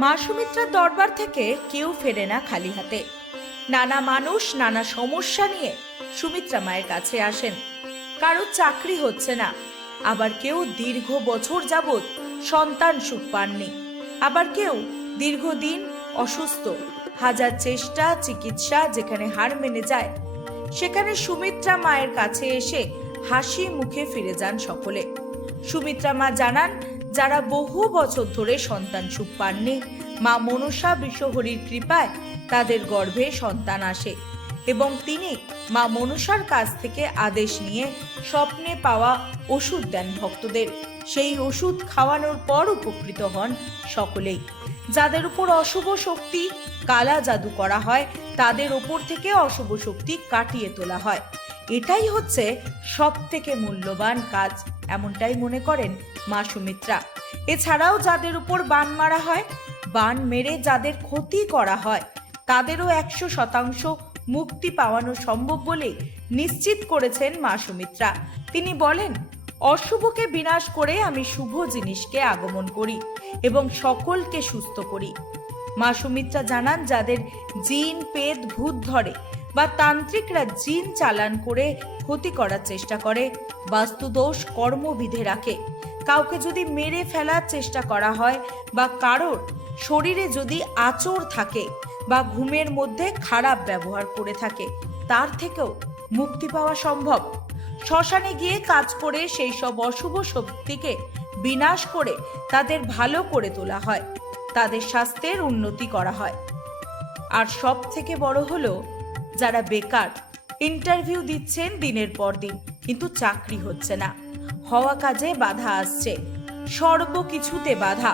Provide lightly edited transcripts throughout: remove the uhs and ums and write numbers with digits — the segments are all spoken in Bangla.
মা সুমিত্রার দরবার থেকে কেউ ফেরে না খালি হাতে। নানা মানুষ নানা সমস্যা নিয়ে সুমিত্রা মায়ের কাছে আসেন। কারো চাকরি হচ্ছে না, আবার কেউ দীর্ঘ বছর যাবৎ সন্তান সুখ পাননি, আবার কেউ দীর্ঘদিন অসুস্থ। হাজার চেষ্টা চিকিৎসা যেখানে হার মেনে যায়, সেখানে সুমিত্রা মায়ের কাছে এসে হাসি মুখে ফিরে যান সকলে। সুমিত্রা মা জানান, যারা বহু বছর ধরে সন্তান সুখ পাননি, মা মনসা বিশ্বহরীর কৃপায় তাদের গর্ভে সন্তান আসে এবং তিনি মা মনসার কাছ থেকে আদেশ নিয়ে স্বপ্নে পাওয়া ওষুধ দেন ভক্তদের। সেই ওষুধ খাওয়ানোর পর উপকৃত হন সকলেই। যাদের উপর অশুভ শক্তি কালা জাদু করা হয়, তাদের ওপর থেকে অশুভ শক্তি কাটিয়ে তোলা হয়। এটাই হচ্ছে সব থেকে মূল্যবান কাজ, এমনটাই মনে করেন মা সুমিত্রা। এছাড়াও যাদের উপর বান মারা হয়, বান মেরে যাদের ক্ষতি করা হয়, তাদেরও 100% মুক্তি পাওয়ানো সম্ভব বলে নিশ্চিত করেছেন মা সুমিত্রা। তিনি বলেন, অশুভকে বিনাশ করে আমি শুভ জিনিসকে আগমন করি এবং সকলকে সুস্থ করি। মা সুমিত্রা জানান, যাদের জিন পেদ ভূত ধরে বা তান্ত্রিকরা জিন চালান করে ক্ষতি করার চেষ্টা করে, বাস্তুদোষ কর্মবিধে রাখে, কাউকে যদি মেরে ফেলার চেষ্টা করা হয় বা কারোর শরীরে যদি আঁচড় থাকে বা ঘুমের মধ্যে খারাপ ব্যবহার করে থাকে, তার থেকেও মুক্তি পাওয়া সম্ভব। শ্মশানে গিয়ে কাজ করে সেই সব অশুভ শক্তিকে বিনাশ করে তাদের ভালো করে তোলা হয়, তাদের স্বাস্থ্যের উন্নতি করা হয়। আর সব থেকে বড় হলো, যারা বেকার, ইন্টারভিউ দিচ্ছেন দিনের পর দিন, কিন্তু চাকরি হচ্ছে না, হওয়া কাজে বাধা আসছে, সর্বকিছুতে বাধা,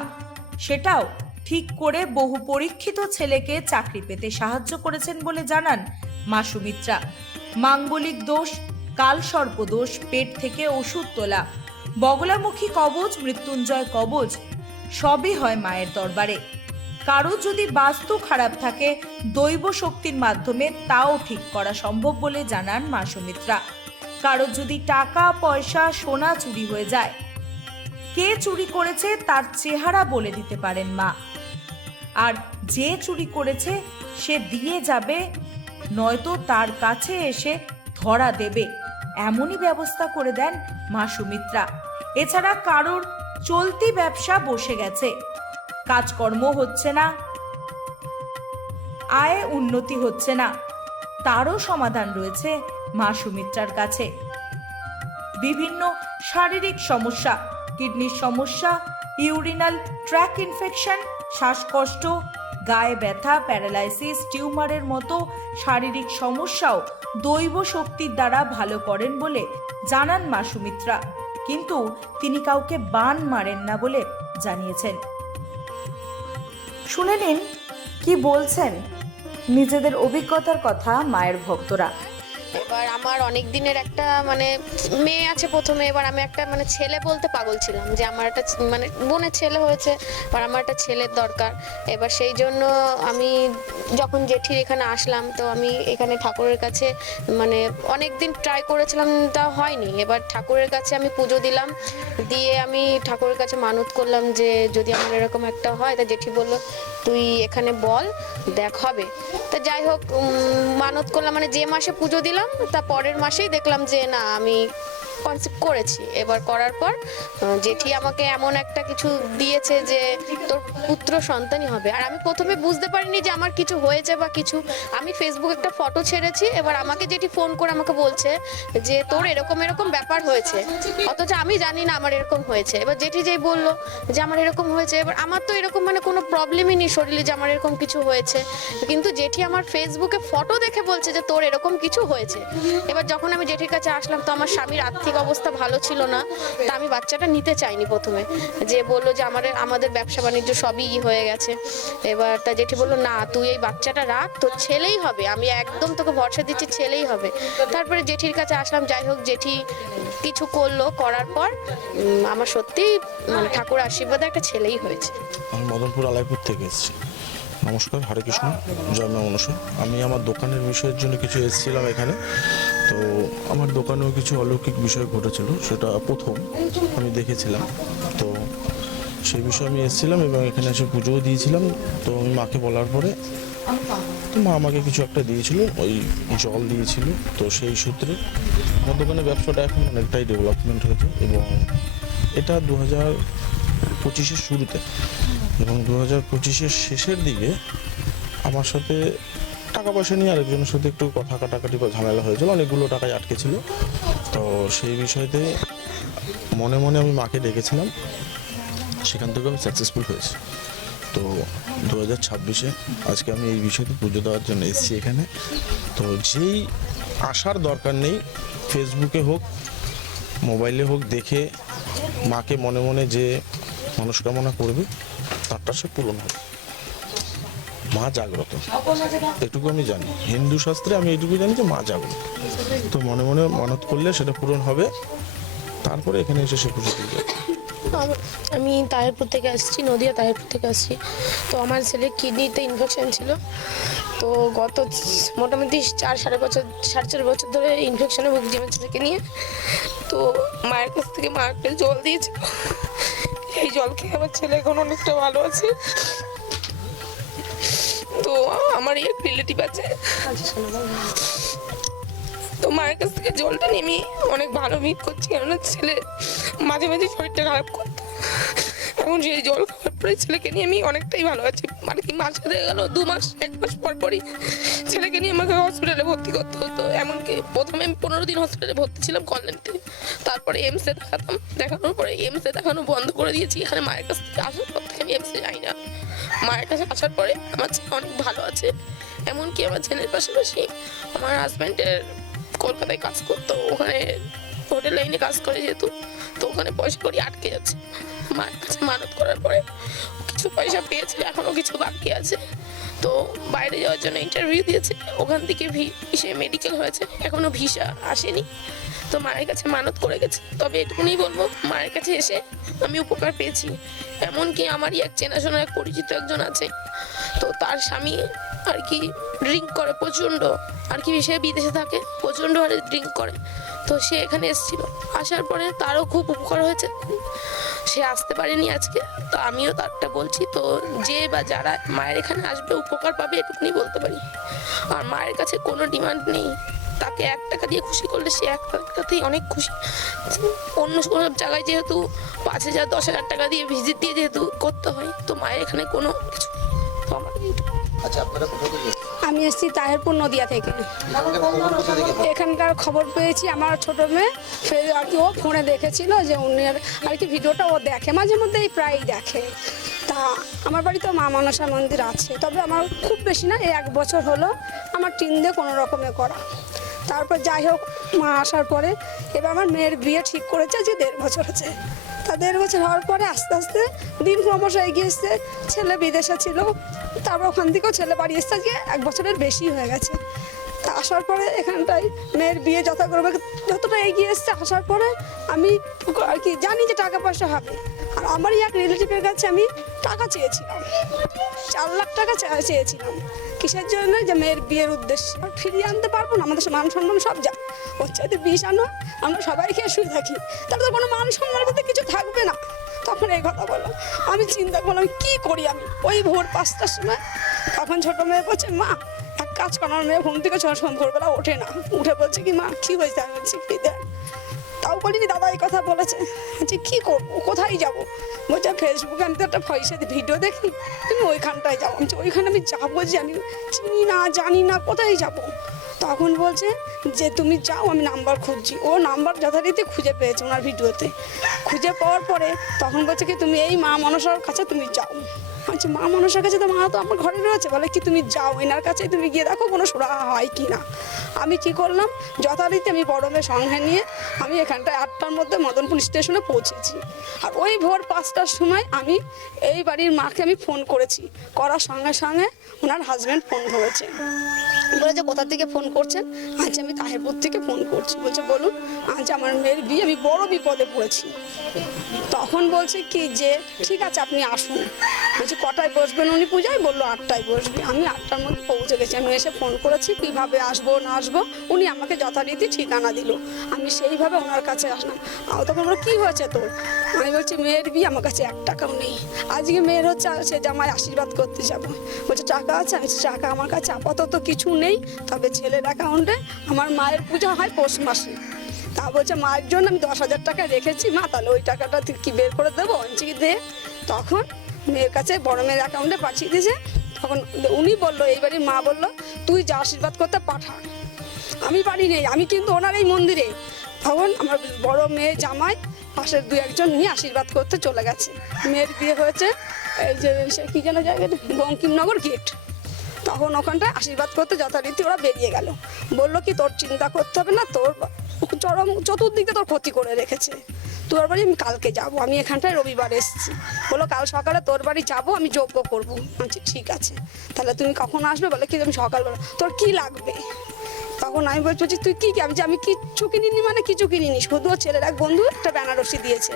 সেটাও ঠিক করে বহু পরীক্ষিত ছেলেকে চাকরি পেতে সাহায্য করেছেন বলে জানান মা সুমিত্রা। মাঙ্গলিক দোষ, কালসর্প দোষ, পেট থেকে ওষুধ তোলা, বগলামুখী কবচ, মৃত্যুঞ্জয় কবচ সবই হয় মায়ের দরবারে। কারো যদি বাস্তু খারাপ থাকে, দৈব শক্তির মাধ্যমে তাও ঠিক করা সম্ভব বলে জানান মা সুমিত্রা। কারো যদি টাকা পয়সা সোনা চুরি হয়ে যায়, কে চুরি করেছে তার চেহারা বলে দিতে পারেন মা, আর যে চুরি করেছে সে দিয়ে যাবে, নয়তো তার কাছে এসে ধরা দেবে, এমনই ব্যবস্থা করে দেন মা সুমিত্রা। এছাড়া কারোর চলতি ব্যবসা বসে গেছে, কাজকর্ম হচ্ছে না, আয়ে উন্নতি হচ্ছে না, তারও সমাধান রয়েছে মা সুমিত্রার কাছে। বিভিন্ন শারীরিক সমস্যা, কিডনির সমস্যা, ইউরিনাল ট্র্যাক ইনফেকশন, শ্বাসকষ্ট, গায়ে ব্যথা, প্যারালাইসিস, টিউমারের মতো শারীরিক সমস্যাও দৈব শক্তির দ্বারা ভালো করেন বলে জানান মা সুমিত্রা। কিন্তু তিনি কাউকে বান মারেন না বলে জানিয়েছেন। শুনে নিন কি বলছেন নিজেদের অভিজ্ঞতার কথা মায়ের ভক্তরা। এবার আমার অনেক দিনের একটা মেয়ে আছে প্রথমে, এবার আমি একটা ছেলে বলতে পাগল ছিলাম যে আমার একটা বোনের ছেলে হয়েছে, এবার আমার একটা ছেলের দরকার। এবার সেই জন্য আমি যখন জেঠির এখানে আসলাম, তো আমি এখানে ঠাকুরের কাছে অনেক দিন ট্রাই করেছিলাম, তা হয়নি। এবার ঠাকুরের কাছে আমি পুজো দিলাম, দিয়ে আমি ঠাকুরের কাছে মানত করলাম যে যদি আমার এরকম একটা হয়। তা জেঠি বলল, তুই এখানে বল, দেখ হবে। তা যাই হোক, মানত করলাম, যে মাসে পুজো দিলাম তা পরের মাসেই দেখলাম যে না, আমি কনসেপ্ট করেছি। এবার করার পর জেঠি আমাকে এমন একটা কিছু দিয়েছে যে তোর পুত্র সন্তানই হবে। আর আমি প্রথমে বুঝতে পারিনি যে আমার কিছু হয়েছে বা কিছু। আমি ফেসবুকে একটা ফটো ছেড়েছি, এবার আমাকে জেঠি ফোন করে আমাকে বলছে যে তোর এরকম এরকম ব্যাপার হয়েছে, অথচ আমি জানি না আমার এরকম হয়েছে। এবার জেঠি যেই বললো যে আমার এরকম হয়েছে, এবার আমার তো এরকম কোনো প্রবলেমই নেই শরীরে যে আমার এরকম কিছু হয়েছে, কিন্তু জেঠি আমার ফেসবুকে ফটো দেখে বলছে যে তোর এরকম কিছু হয়েছে। এবার যখন আমি জেঠির কাছে আসলাম, তো আমার স্বামীর আর্থিক অবস্থা ভালো ছিল না, তা আমি বাচ্চাটা নিতে চাইনি প্রথমে, যে বললো যে আমাদের ব্যবসা বাণিজ্য সবই হয়ে গেছে। এবার তা জেঠি বললো, না তুই এই বাচ্চাটা রাখ, তোর ছেলেই হবে, আমি একদম তোকে ভরসা দিচ্ছি, ছেলেই হবে। তারপরে জেঠির কাছে আসলাম, যাই হোক জেঠি কিছু করলো, করার পর আমার সত্যি ঠাকুর আশীর্বাদে একটা ছেলেই হয়েছে। আমি মদনপুর আলাইপুর থেকে এসেছি। নমস্কার, হরে কৃষ্ণ, জয় মা মনসা। আমি আমার দোকানের বিষয়ের জন্য কিছু এসেছিলাম এখানে। তো আমার দোকানেও কিছু অলৌকিক বিষয় ঘটেছিল, সেটা প্রথম আমি দেখেছিলাম। তো সেই বিষয়ে আমি এসেছিলাম এবং এখানে এসে পুজোও দিয়েছিলাম। তো আমি মাকে বলার পরে তো মা আমাকে কিছু একটা দিয়েছিল, ওই জল দিয়েছিল। তো সেই সূত্রে আমার দোকানের ব্যবসাটা এখন অনেকটাই ডেভেলপমেন্ট হয়েছে এবং এটা 2025-এর শুরুতে এবং 2025-এর শেষের দিকে আমার সাথে টাকা পয়সা নিয়ে আরেকজনের সাথে একটু কথা কাটাকাটি বা ঝামেলা হয়েছিল, অনেকগুলো টাকাই আটকে ছিল। তো সেই বিষয়তে মনে মনে আমি মাকে ডেকেছিলাম, সেখান থেকে আমি সাকসেসফুল হয়েছি। তো 2026-এ আজকে আমি এই বিষয়তে পুজো দেওয়ার জন্য এসেছি এখানে। তো যেই আসার দরকার নেই, ফেসবুকে হোক মোবাইলে হোক দেখে মাকে মনে মনে যে মনস্কামনা করবে তারটা সে পূরণ হবে। মা জাগ্রত, এটুকু আমি জানি। হিন্দু শাস্ত্রে আমি এইটুকু জানি যে মা জাগ্রত। তো মনে মনে মানত করলে সেটা পূরণ হবে, তারপরে এখানে এসে সে পুজো দিয়ে যাবে। আমি তাহিরপুর থেকে আসছি, নদিয়া তাহিরপুর থেকে আসছি। তো আমার ছেলের কিডনিতে ইনফেকশন ছিল। তো গত মোটামুটি 4.5 বছর ধরে ইনফেকশনে ভুগছি আমার ছেলেকে নিয়ে। তো মায়ের কাছ থেকে মা একটা জল দিয়েছিল, এই জল খেয়ে আমার ছেলে এখন অনেকটা ভালো আছে। তো আমার এক রিলেটিভ আছে, তো মায়ের কাছ থেকে জলটা নিয়ে আমি অনেক ভালো মিট করছি, কেননা ছেলে মাঝে মাঝে শরীরটা খারাপ করতো। এখন সেই জল খাওয়ার পরে ছেলেকে নিয়ে আমি অনেকটাই ভালো আছি। মানে কি মাস হয়ে গেল, 1 মাস পর পরই ছেলেকে নিয়ে আমাকে হসপিটালে ভর্তি করতে হতো। এমনকি প্রথমে আমি 15 দিন হসপিটালে ভর্তি ছিলাম কল্যাণীতে, তারপরে এমসে দেখাতাম। দেখানোর পরে এমসে দেখানো বন্ধ করে দিয়েছি। এখানে মায়ের কাছ থেকে আসার পর থেকে আমি এমসে যাই না। মায়ের কাছে আসার পরে আমার ছেলে অনেক ভালো আছে। এমনকি আমার ছেলের পাশাপাশি আমার হাজব্যান্ডের কলকাতায় কাজ করতো, ওখানে হোটেল লাইনে কাজ করে যেহেতু, তো ওখানে পয়সা করি আটকে যাচ্ছে। মায়ের কাছে মানত করার পরে কিছু পয়সা পেয়েছে, এখনও কিছু বাকি আছে। তো বাইরে যাওয়ার জন্য ইন্টারভিউ দিয়েছে, ওখান থেকে সে মেডিকেল হয়েছে, এখনও ভিসা আসেনি। তো মায়ের কাছে মানত করে গেছে। তবে এটুকুনি বলবো, মায়ের কাছে এসে আমি উপকার পেয়েছি। এমনকি আমারই এক চেনাশোনা এক পরিচিত একজন আছে, তো তার স্বামী আর কি ড্রিঙ্ক করে প্রচণ্ড, আর কি সে বিদেশে থাকে, প্রচণ্ড হারে ড্রিঙ্ক করে। তো সে এখানে এসেছিল, আসার পরে তারও খুব উপকার হয়েছে। সে আসতে পারেনি আজকে, তো আমিও তারটা বলছি। তো যে বা যারা মায়ের এখানে আসবে উপকার পাবে, এটুকুনি বলতে পারি। আর মায়ের কাছে কোনো ডিমান্ড নেই, তাকে 1 টাকা দিয়ে খুশি করলে সে 1 টাকাতেই অনেক খুশি। অন্য সব জায়গায় যেহেতু 5,000 10,000 টাকা দিয়ে ভিজিট দিয়ে যেহেতু করতে হয়, তো মায়ের এখানে কোনো কিছু নেই। তো আমার এইটুকু। আচ্ছা, আপনারা কোথা থেকে? আমি এসেছি তাহিরপুর নদিয়া থেকে। এখানকার খবর পেয়েছি, আমার ছোট মেয়ে আর কি ও ফোনে দেখেছিল যে উনি আর কি ভিডিওটা ও দেখে, মাঝে মধ্যেই প্রায়ই দেখে। তা আমার বাড়িতে মা মনসা মন্দির আছে, তবে আমার খুব বেশি না, এই 1 বছর হলো আমার টিন দিয়ে কোনো রকমে করা। তারপর যাই হোক, মা আসার পরে এবার আমার মেয়ের বিয়ে ঠিক করেছে, যে 1.5 বছর হচ্ছে। তা 1.5 বছর হওয়ার পরে আস্তে আস্তে দিন ক্রমশ এগিয়ে এসছে। ছেলে বিদেশে ছিল, তারপর ওখান থেকেও ছেলে বাড়ি এসছে, আজকে 1 বছরের বেশি হয়ে গেছে। তা আসার পরে এখানটায় মেয়ের বিয়ে যতটা এগিয়ে এসছে, আসার পরে আমি আর কি জানি যে টাকা পয়সা হবে। আর আমারই এক রিলেটিভের কাছে আমি টাকা চেয়েছিলাম, 4 লাখ টাকা চেয়েছিলাম। কিসের জন্য? যে মেয়ের বিয়ের উদ্দেশ্যে। ফিরিয়ে আনতে পারবো না, আমাদের মান সম্মান সব যা। ওর চাইতে 20 আনো, আমরা সবাই খেয়ে শুয়ে থাকি, তাহলে তো কোনো মান সম্মান বলতে কিছু থাকবে না। তখন এই কথা বললাম, আমি চিন্তা করলাম কী করি আমি। ওই ভোর 5টার সময় তখন ছোটো মেয়ে বলছে, মা এক কাজ কর। আমার মেয়ে ঘুম থেকে ভোরবেলা ওঠে না, উঠে বলছে কি, মা কী হয়েছে? আমি বলছি কি দেখ। তাও বলিনি দাদা এই কথা বলেছে। বলছি কী করবো, কোথায় যাবো? বলছে ফেসবুকে আমি তো একটা ভয়েসের ভিডিও দেখি, তুমি ওইখানটায় যাবো। আমি ওইখানে আমি যাবো যে আমি চিনি না জানি না, কোথায় যাবো? তখন বলছে যে তুমি যাও, আমি নাম্বার খুঁজছি। ও নাম্বার যথারীতি খুঁজে পেয়েছে ওনার ভিডিওতে। খুঁজে পাওয়ার পরে তখন বলছে কি, তুমি এই মা মনসার কাছে তুমি যাও। আচ্ছা, মা মনসার কাছে তো মা তো আমার ঘরে রয়েছে। বলে কি, তুমি যাও এনার কাছে, তুমি গিয়ে দেখো কোনো সুরাহা হয় কি না। আমি কি করলাম, যথারীতি আমি বড় মেয়ে সঙ্গে নিয়ে আমি এখানটায় 8টার মধ্যে মদনপুর স্টেশনে পৌঁছেছি। আর ওই ভোর 5টার সময় আমি এই বাড়ির মাকে আমি ফোন করেছি, করার সঙ্গে সঙ্গে ওনার হাজব্যান্ড ফোন ধরেছে। বলেছে কোথা থেকে ফোন করছেন? আজ আমি তাহিরপুর থেকে ফোন করছি। বলছে বলুন। আজ আমার মেয়ের বিয়ে, আমি বড় বিপদে পড়েছি। তখন বলছে কি যে ঠিক আছে আপনি আসুন। বলছি কটায় বসবেন উনি পূজায়? বললো 8টায় বসবে। আমি 8টার মধ্যে পৌঁছে গেছি। আমি এসে ফোন করেছি কীভাবে আসবো না আসবো, উনি আমাকে যথারীতি ঠিকানা দিল। আমি সেইভাবে ওনার কাছে আসলাম। তখন বললো কী হয়েছে তোর? আমি বলছি মেয়ের বিয়ে, আমার কাছে 1 টাকাও নেই। আজকে মেয়ের হচ্ছে সে জামাই আশীর্বাদ করতে যাব, বলছে টাকা আছে। আমি বলছি, টাকা আমার কাছে আপাতত কিছু নেই, তবে ছেলের অ্যাকাউন্টে আমার মায়ের পূজা হয় পৌষ মাসে। তা বলছে মায়ের জন্য আমি 10,000 টাকা রেখেছি, মা তাহলে ওই টাকাটা তুই কি বের করে দেবো? আমি কি দে। তখন মেয়ের কাছে বড় মেয়ের অ্যাকাউন্টে পাঠিয়ে দিয়েছে। তখন উনি বললো, এই বাড়ির মা বললো তুই যা আশীর্বাদ করতে পাঠা। আমি পারি নেই, আমি কিন্তু ওনার এই মন্দিরে। তখন আমার বড় মেয়ে জামাই পাশের 2-1 নিয়ে আশীর্বাদ করতে চলে গেছে। মেয়ের বিয়ে হয়েছে এই যে সে কী যেন জায়গাটা, বঙ্কিমনগর গেট। তখন ওখানটায় আশীর্বাদ করতে যথারীতি ওরা বেরিয়ে গেল। বললো কি তোর চিন্তা করতে হবে না, তোর চরম চতুর্দিকে তোর ক্ষতি করে রেখেছে, তোর বাড়ি আমি কালকে যাব। আমি এখানটায় রবিবার এসেছি। বলো কাল সকালে তোর বাড়ি যাবো, আমি যজ্ঞ করবো। আচ্ছা ঠিক আছে, তাহলে তুমি কখন আসবে? বলে কি আমি সকালবেলা। তোর কি লাগবে? তখন আমি বলছি তুই কী কি? আমি কিচ্ছু কিনিনি, মানে কিছু কিনিনি, শুধু ওর ছেলের এক বন্ধু একটা বেনারসি দিয়েছে।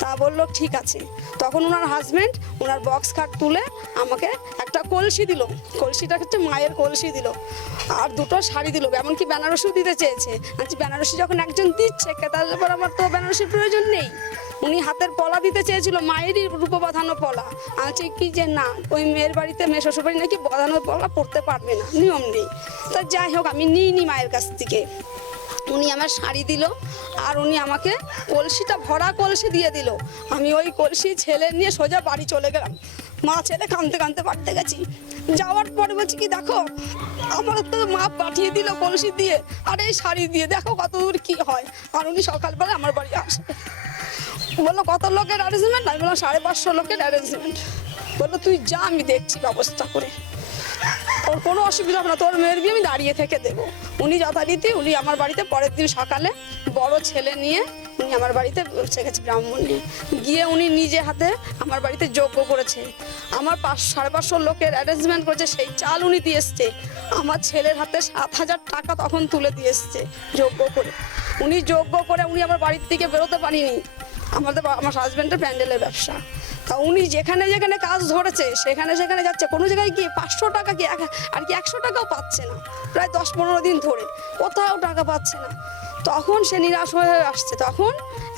তা বললো ঠিক আছে। তখন ওনার হাজব্যান্ড ওনার বক্স খাট তুলে আমাকে একটা কলসি দিল, কলসিটা হচ্ছে মায়ের কলসি দিল, আর 2টো শাড়ি দিল, এমনকি বেনারসিও দিতে চেয়েছে। আচ্ছা বেনারসি যখন একজন দিচ্ছে, তাহলে পর আমার তো বেনারসির প্রয়োজন নেই। উনি হাতের পলা দিতে চেয়েছিল, মায়েরই রূপ বাঁধানো পলা। আছে কি যে না, ওই মেয়ের বাড়িতে মেয়ে শ্বশুর বাড়ি নাকি বাঁধানো পলা পড়তে পারবে না, নিয়ম নেই। তা যাই হোক আমি নিইনি মায়ের কাছ থেকে। উনি আমার শাড়ি দিল, আর উনি আমাকে কলসিটা ভরা কলসি দিয়ে দিল। আমি ওই কলসি ছেলে নিয়ে সোজা বাড়ি চলে গেলাম। মা ছেলে কাঁদতে কাঁদতে বাড়িতে গেছি। যাওয়ার পরে বলছি কি দেখো আমার তো মা পাঠিয়ে দিল কলসি দিয়ে আর এই শাড়ি দিয়ে, দেখো কত দূর কী হয়। আর উনি সকালবেলা আমার বাড়ি আসবে। বললো কত লোকের অ্যারেঞ্জমেন্ট? আমি বললাম 550 লোকের অ্যারেঞ্জমেন্ট। বললো তুই যা, আমি দেখছি ব্যবস্থা করে, ওর কোনো অসুবিধা হবে না, তোর মেয়ের বিয়ে আমি দাঁড়িয়ে থেকে দেবো। উনি যথারীতি উনি আমার বাড়িতে পরের দিন সকালে বড় ছেলে নিয়ে উনি আমার বাড়িতে এসে গেছে, ব্রাহ্মণ নিয়ে গিয়ে উনি নিজে হাতে আমার বাড়িতে যজ্ঞ করেছে। আমার 550 লোকের অ্যারেঞ্জমেন্ট করেছে, সেই চাল উনি দিয়ে এসছে। আমার ছেলের হাতে 7,000 টাকা তখন তুলে দিয়ে এসছে যজ্ঞ করে। উনি যজ্ঞ করে উনি আমার বাড়ির থেকে বেরোতে পারিনি। আমার হাজব্যান্ডের প্যান্ডেলের ব্যবসা, তা উনি যেখানে যেখানে কাজ ধরেছে সেখানে সেখানে যাচ্ছে। কোনো জায়গায় গিয়ে 500 টাকা কি আর কি 100 টাকাও পাচ্ছে না, প্রায় 10-15 দিন ধরে কোথাও টাকা পাচ্ছে না। তখন সে নিরাশ হয়ে আসছে। তখন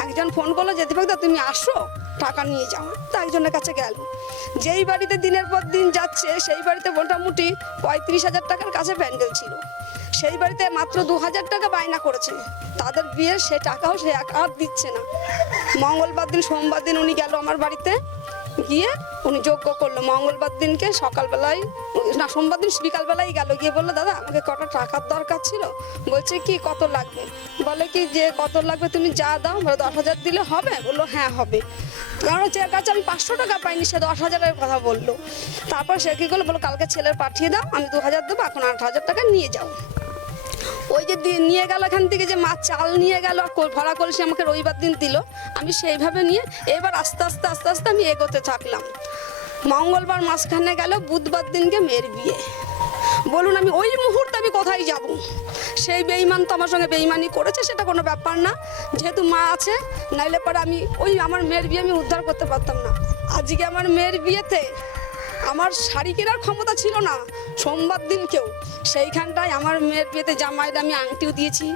একজন ফোন করলো, যেতে পারতো তুমি আসো টাকা নিয়ে যাও। তা একজনের কাছে গেল, যেই বাড়িতে দিনের পর দিন যাচ্ছে সেই বাড়িতে মোটামুটি 35,000 টাকার কাছে প্যান্ডেল ছিল। সেই বাড়িতে মাত্র 2,000 টাকা বায়না করেছে, তাদের বিয়ের সে টাকাও সে আর দিচ্ছে না। মঙ্গলবার দিন সোমবার দিন উনি গেল আমার বাড়িতে, গিয়ে উনি যজ্ঞ করলো। মঙ্গলবার দিনকে সকালবেলায় না সোমবার দিন বিকালবেলায় গেল, গিয়ে বললো দাদা আমাকে কটা টাকার দরকার ছিল। বলছে কি কত লাগবে? বলে কি যে কত লাগবে তুমি যা দাও। বলে 10,000 দিলে হবে? বললো হ্যাঁ হবে। কারণ যে কাছে আমি 500 টাকা পাইনি, সে 10,000-এর কথা বললো। তারপর সে কী করলো, বললো কালকে ছেলের পাঠিয়ে দাও, আমি 2,000 দেবো, এখন 8,000 টাকা নিয়ে যাও। ওই যে নিয়ে গেল এখান থেকে, যে মা চাল নিয়ে গেল ভরা কলসি আমাকে রবিবার দিন দিল, আমি সেইভাবে নিয়ে এবার আস্তে আস্তে আস্তে আস্তে আমি এগোতে থাকলাম। মঙ্গলবার মাঝখানে গেল, বুধবার দিনকে মেয়ের বিয়ে। বলুন আমি ওই মুহূর্তে আমি কোথায় যাব? সেই বেঈমান তো আমার সঙ্গে বেঈমানি করেছে, সেটা কোনো ব্যাপার না, যেহেতু মা আছে। নাইলে পরে আমি ওই আমার মেয়ের বিয়ে আমি উদ্ধার করতে পারতাম না। আজকে আমার মেয়ের বিয়েতে আমার শাড়ি কেনার ক্ষমতা ছিল না সোমবার দিনকেও। সেইখানটায় আমার মেয়ের বিয়েতে জামাইয়ের আমি আংটিও দিয়েছি,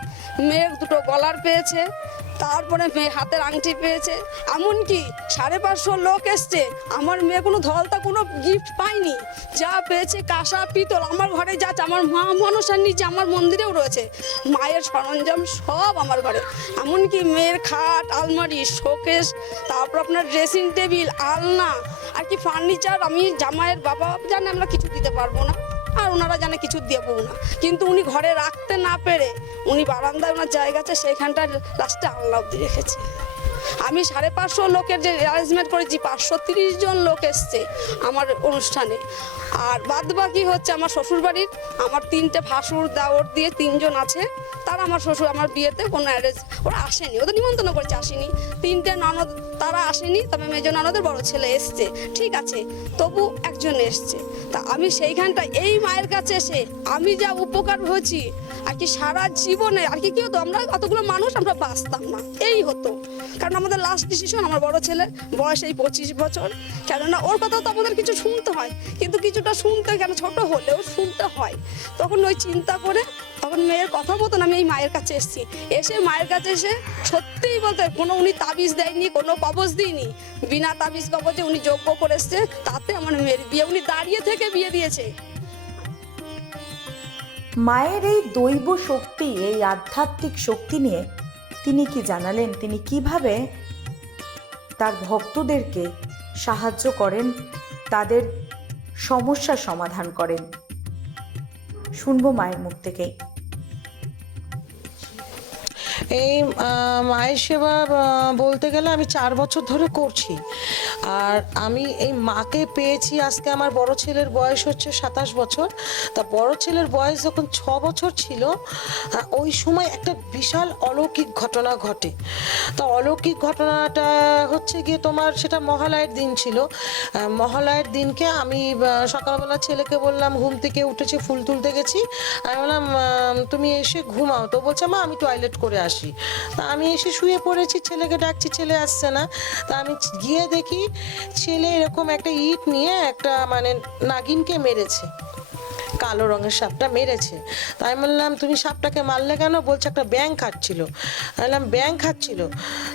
মেয়ের 2টো গলার পেয়েছে, তারপরে মেয়ে হাতের আংটি পেয়েছে। এমনকি 550 লোক এসছে, আমার মেয়ে কোনো ধলতা কোনো গিফট পায়নি। যা পেয়েছে কাঁসা পিতল, আমার ঘরে যা আছে, আমার মা মনসার নিচে আমার মন্দিরেও রয়েছে মায়ের সরঞ্জাম সব আমার ঘরে। এমনকি মেয়ের খাট, আলমারি, শোকেস, তারপর আপনার ড্রেসিং টেবিল, আলনা, আর কি ফার্নিচার আমি জামাইয়ের বাবা জানে আমরা কিছু দিতে পারবো না, আর ওনারা জানে কিছু দেবো না। কিন্তু উনি ঘরে রাখতে না পেরে উনি বারান্দায় ওনার জায়গা আছে সেইখানটা লাস্টে আল্লাহ অব্দি রেখেছে। আমি 550 লোকের যে অ্যারেঞ্জমেন্ট করেছি, 530 জন লোক এসছে আমার অনুষ্ঠানে। আর বাদ বাকি হচ্ছে আমার শ্বশুরবাড়ির, আমার 3টে ভাসুর দেওর দিয়ে 3 জন আছে, তারা আমার শ্বশুর আমার বিয়েতে কোনো ওরা আসেনি, ওদের নিমন্ত্রণ করেছে আসেনি। 3টে ননদ তারা আসেনি, তবে মেজো ননদের বড় ছেলে এসছে, ঠিক আছে, তবু একজন এসছে। তা আমি সেইখানটা এই মায়ের কাছে এসে আমি যা উপকার হয়েছি আর কি সারা জীবনে আর কি হতো, আমরা অতগুলো মানুষ আমরা বাঁচতাম না, এই হতো। কারণ আমাদের লাস্ট ডিসিশন আমার বড় ছেলের বয়স এই 25 বছর। কেননা ওর কথাও তো আমাদের কিছু শুনতে হয়, কিন্তু কিছুটা শুনতে কেন ছোট হলেও শুনতে হয়। তখন ওই চিন্তা করে তখন যখন মেয়ের কথা বলতেন আমি এই মায়ের কাছে এসেছি, এসে মায়ের কাছে এসে সত্যিই বলতে কোনো উনি তাবিজ দেয়নি, কোনো কবজ দিইনি, বিনা তাবিজ কবজে উনি যজ্ঞ করে এসছে, তাতে আমার মেয়ের বিয়ে উনি দাঁড়িয়ে থেকে বিয়ে দিয়েছে। মায়ের এই দৈব শক্তি, এই আধ্যাত্মিক শক্তি নিয়ে তিনি কি জানালেন, তিনি কিভাবে তার ভক্তদেরকে সাহায্য করেন, তাদের সমস্যার সমাধান করেন, শুনবো মায়ের মুখ থেকেই। এই মায়ের সেবা বলতে গেলে আমি 4 বছর ধরে করছি। আর আমি এই মাকে পেয়েছি, আজকে আমার বড় ছেলের বয়স হচ্ছে 27 বছর। তা বড় ছেলের বয়স যখন 6 বছর ছিল, ওই সময় একটা বিশাল অলৌকিক ঘটনা ঘটে। তা অলৌকিক ঘটনাটা হচ্ছে গিয়ে তোমার, সেটা মহালয়ের দিন ছিল। মহালয়ের দিনকে আমি সকালবেলা ছেলেকে বললাম, ঘুম থেকে উঠেছি, ফুল তুলতে গেছি, আমি বললাম তুমি এসে ঘুমাও। তো বলছে মা আমি টয়লেট করে আসি। তা আমি এসে শুয়ে পড়েছি, ছেলেকে ডাকছি, ছেলে আসছে না। তা আমি গিয়ে দেখি ছেলে এরকম একটা ইট নিয়ে একটা মানে নাগিনকে মেরেছে, কালো রঙের সাপটা মেরেছে। তাই বললাম তুমি সাপটাকে মারলে কেন? বলছে একটা ব্যাঙ খাচ্ছিল। আমি বললাম ব্যাঙ খাচ্ছিল?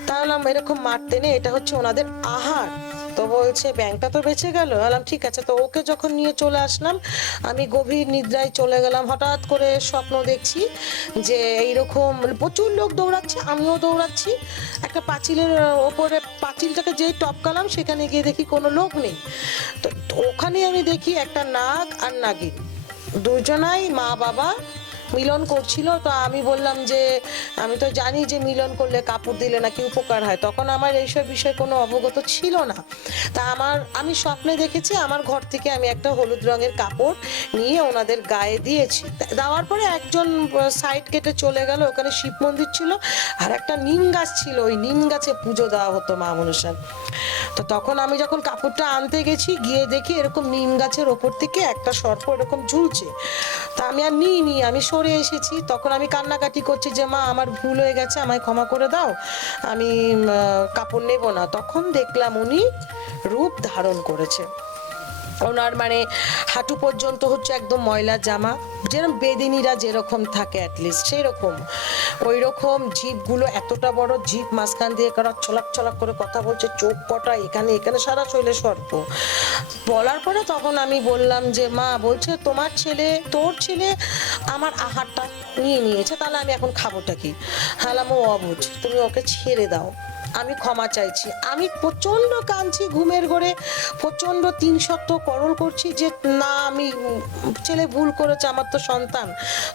তাই বললাম এরকম মারতে নেই, এটা হচ্ছে ওনাদের আহার। তো বলছে ব্যাঙটা তো বেঁচে গেল। বললাম ঠিক আছে। তো ওকে যখন নিয়ে চলে আসলাম, আমি গভীর নিদ্রায় চলে গেলাম। হঠাৎ করে স্বপ্ন দেখছি যে এইরকম প্রচুর লোক দৌড়াচ্ছে, আমিও দৌড়াচ্ছি। একটা পাঁচিলের ওপরে, পাঁচিলটাকে যেই টপকালাম সেখানে গিয়ে দেখি কোনো লোক নেই। তো ওখানে আমি দেখি একটা নাগ আর নাগিন দুজনাই মা বাবা মিলন করছিল। তো আমি বললাম যে আমি তো জানি যে মিলন করলে কাপড় দিলে নাকি উপকার হয়, তখন আমার এইসব বিষয়ে কোনো অবগত ছিল না। তা আমি স্বপ্নে দেখেছি আমার ঘর থেকে আমি একটা হলুদ রঙের কাপড় নিয়ে ওনাদের গায়ে দিয়েছি। দেওয়ার পরে একজন সাইড কেটে চলে গেল, ওখানে শিব মন্দির ছিল আর একটা নিম গাছ ছিল, ওই নিম গাছে পুজো দেওয়া হতো মা মনসার। তো তখন আমি যখন কাপড়টা আনতে গেছি, গিয়ে দেখি এরকম নিম গাছের ওপর থেকে একটা সর্প এরকম ঝুলছে। তা আমি আর নিইনি, আমি সরে এসেছি। তখন আমি কান্নাকাটি করছি যে মা আমার ভুল হয়ে গেছে, আমায় ক্ষমা করে দাও, আমি কাপড় নেব না। তখন দেখলাম উনি রূপ ধারণ করেছে। ওনার মানে হাঁটু পর্যন্ত হচ্ছে একদম ময়লা জামা, যেরকম বেদিনীরা যেরকম থাকে অ্যাটলিস্ট সেরকম, ওই রকম জিভগুলো এতটা বড় জিভ, মাঝখান দিয়ে কারা ছলাক ছলাক করে কথা বলছে, চোখ কটা এখানে এখানে, সারা শরীরে সর্প। বলার পরে তখন আমি বললাম যে মা, বলছে তোমার ছেলে, তোর ছেলে আমার আহারটা নিয়ে নিয়েছে, তাহলে আমি এখন খাবোটা কি? হালাম ও অবুঝ, তুমি ওকে ছেড়ে দাও, আমি ক্ষমা চাইছি। আমি প্রচন্ড কাঁদছি, ঘুমের ঘরে প্রচন্ড 3 সপ্তাহ করল করছি যে না, আমি ছেলে ভুল করেছে, আমার তো সন্তান।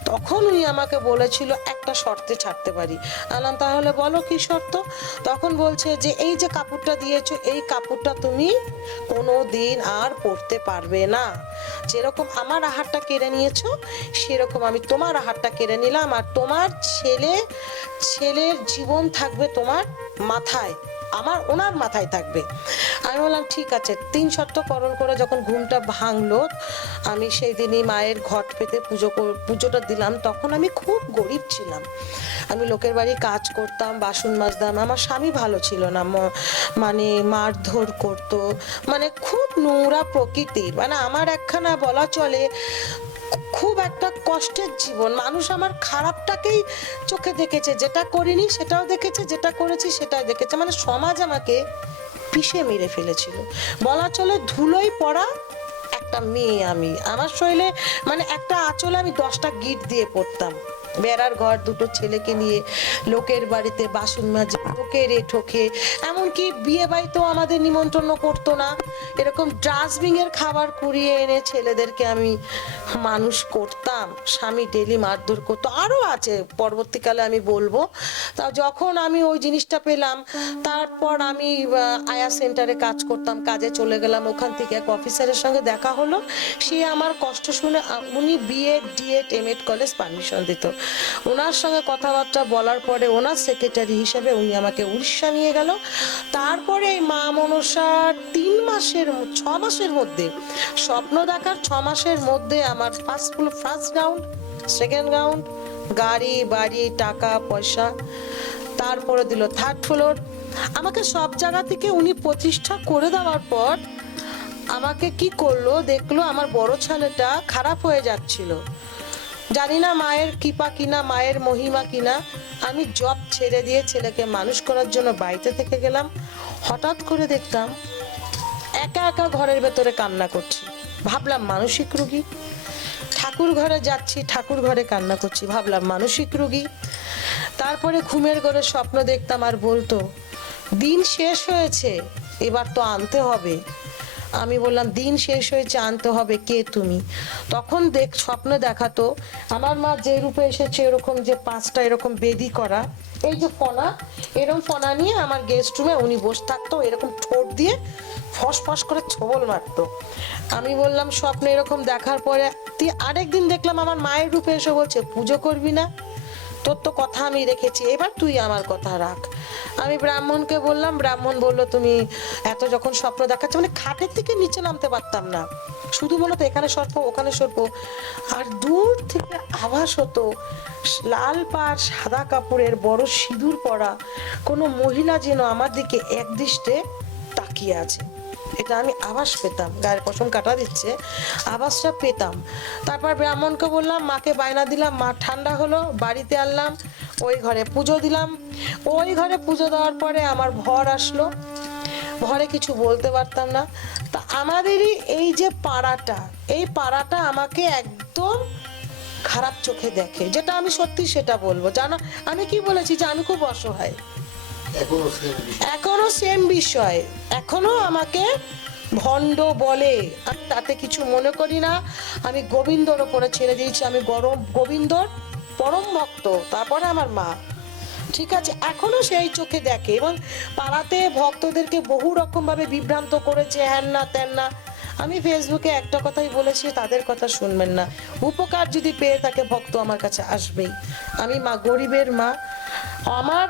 তখন উনি আমাকে বলেছিল একটা শর্তে ছাড়তে পারি। আলাম তাহলে বলো কি শর্ত? তখন বলছে যে এই যে কাপড়টা দিয়েছো, এই কাপড়টা তুমি কোনো দিন আর পরতে পারবে না। যেরকম আমার আহারটা কেড়ে নিয়েছো, সেরকম আমি তোমার আহারটা কেড়ে নিলাম, আর তোমার ছেলের জীবন থাকবে তোমার মাথায়, ওনার মাথায় থাকবে। আমি বললাম ঠিক আছে। 3 সপ্তাহ করণ করে যখন ঘুমটা ভাঙলো, আমি সেই দিনই মায়ের ঘট পেতে পুজোটা দিলাম। তখন আমি খুব গরিব ছিলাম, আমি লোকের বাড়ি কাজ করতাম, বাসন মাজতাম। আমার স্বামী ভালো ছিল না, মানে মারধর করতো, মানে খুব নোংরা প্রকৃতির, মানে আমার একখানা বলা চলে খুব একটা কষ্টের জীবন। মানুষ আমার খারাপটাকেই চোখে দেখেছে, যেটা করিনি সেটাও দেখেছে, যেটা করেছি সেটাও দেখেছে। মানে সমাজ আমাকে পিষে মেরে ফেলেছিল, বলা চলে ধুলোয় পড়া একটা মেয়ে আমি। আমার শরীরে মানে একটা আঁচলে আমি 10টা গিট দিয়ে পড়তাম। বেড়ার ঘর, 2টো ছেলেকে নিয়ে লোকের বাড়িতে বাসন মাজে, ঠোকে ঠোকে, এমনকি বিয়ে বাড়িতেও আমাদের নিমন্ত্রণ করতো না। এরকম ডাস্টবিন এর খাবার কুড়িয়ে এনে ছেলেদেরকে আমি মানুষ করতাম। স্বামী ডেলি মারধর করতো, আরো আছে পরবর্তীকালে আমি বলবো। তা যখন আমি ওই জিনিসটা পেলাম, তারপর আমি আয়া সেন্টারে কাজ করতাম, কাজে চলে গেলাম। ওখান থেকে এক অফিসারের সঙ্গে দেখা হলো, সে আমার কষ্ট শুনে, উনি BEd DEd MEd college permission দিত। ওনার সঙ্গে কথাবার্তা বলার পরে ওনার সেক্রেটারি হিসেবে উনি আমাকে উড়িষ্যা নিয়ে গেল। তারপরে এই মা মনসার 6 মাসের মধ্যে, স্বপ্ন দেখার 6 মাসের মধ্যে আমার ফার্স্ট রাউন্ড, সেকেন্ড রাউন্ড, গাড়ি বাড়ি টাকা পয়সা, তারপরে দিল 3rd ফ্লোর। আমাকে সব জায়গা থেকে উনি প্রতিষ্ঠা করে দেওয়ার পর আমাকে কি করলো, দেখলো আমার বড় ছেলেটা খারাপ হয়ে যাচ্ছিল। জানি না মায়ের কৃপা কিনা, মায়ের মহিমা কিনা, আমি জব ছেড়ে দিয়ে ছেলেকে মানুষ করার জন্য বাড়িতে থেকে গেলাম। হঠাৎ করে দেখতাম একা একা ঘরের ভেতরে কান্না করছি। ভাবলাম মানসিক রোগী। ঠাকুর ঘরে যাচ্ছি, ঠাকুর ঘরে কান্না করছি, ভাবলাম মানসিক রোগী। তারপরে ঘুমের ঘরে স্বপ্ন দেখতাম আর বলতো দিন শেষ হয়েছে, এবার তো আনতে হবে। আমি বললাম দিন শেষ হয়েছে, আনতে হবে, কে তুমি? তখন স্বপ্নে দেখাতো আমার মা যে রূপে এসেছে, এরকম যে 5টা এরকম বেদি করা, এই যে ফনা, এরকম ফনা নিয়ে আমার গেস্ট রুমে উনি বসে থাকতো, এরকম ঠোঁট দিয়ে ফস ফস করে ছোবল মারতো। আমি বললাম স্বপ্নে এরকম দেখার পরে আরেকদিন দেখলাম আমার মায়ের রূপে এসে বলছে পুজো করবি না, তোর তো কথা আমি রেখেছি, এবার তুই আমার কথা রাখ। আমি ব্রাহ্মণকে বললাম, ব্রাহ্মণ বলল তুমি এত যখন স্বপ্ন দেখাচ্ছ, মানে খাটের থেকে নিচে নামতে পারতাম না, শুধু বলতো এখানে সরবো ওখানে সরবো। আর দূর থেকে আভাস হতো লাল পাড় সাদা কাপড়ের বড় সিঁদুর পরা কোনো মহিলা যেন আমার দিকে একদৃষ্টে তাকিয়ে আছে। এটা আমি আভাস পেতাম, গায়ের পশম কাটা দিচ্ছে, আভাসটা পেতাম। তারপর ব্রাহ্মণকে বললাম, মাকে বায়না দিলাম, মা ঠান্ডা হলো, বাড়িতে আনলাম, ওই ঘরে পুজো দিলাম। ওই ঘরে পুজো দেওয়ার পরে আমার ভর আসলো, ঘরে কিছু বলতে পারতাম না। তা আমাদেরই এই যে পাড়াটা, এই পাড়াটা আমাকে একদম খারাপ চোখে দেখে, যেটা আমি সত্যি সেটা বলবো। জানো আমি কি বলেছি যে আমি খুব অসহায়, এখনো সেম বিষয়, এখনো আমাকে ভণ্ড বলে। আমি তাতে কিছু মনে করি না, আমি গোবিন্দর ওপরে ছেড়ে দিয়েছি, আমি গোবিন্দর পরম ভক্ত, তারপরে আমার মা, ঠিক আছে, এখনো সেই চোখে দেখে। এবং পাড়াতে ভক্তদেরকে বহু রকম ভাবে বিভ্রান্ত করেছে, হ্যান না ত্যান না। আমি ফেসবুকে একটা কথাই বলেছি, তাদের কথা শুনবেন না। উপকার যদি পেয়ে থাকে ভক্ত আমার কাছে আসবেই। আমি মা, গরিবের মা, আমার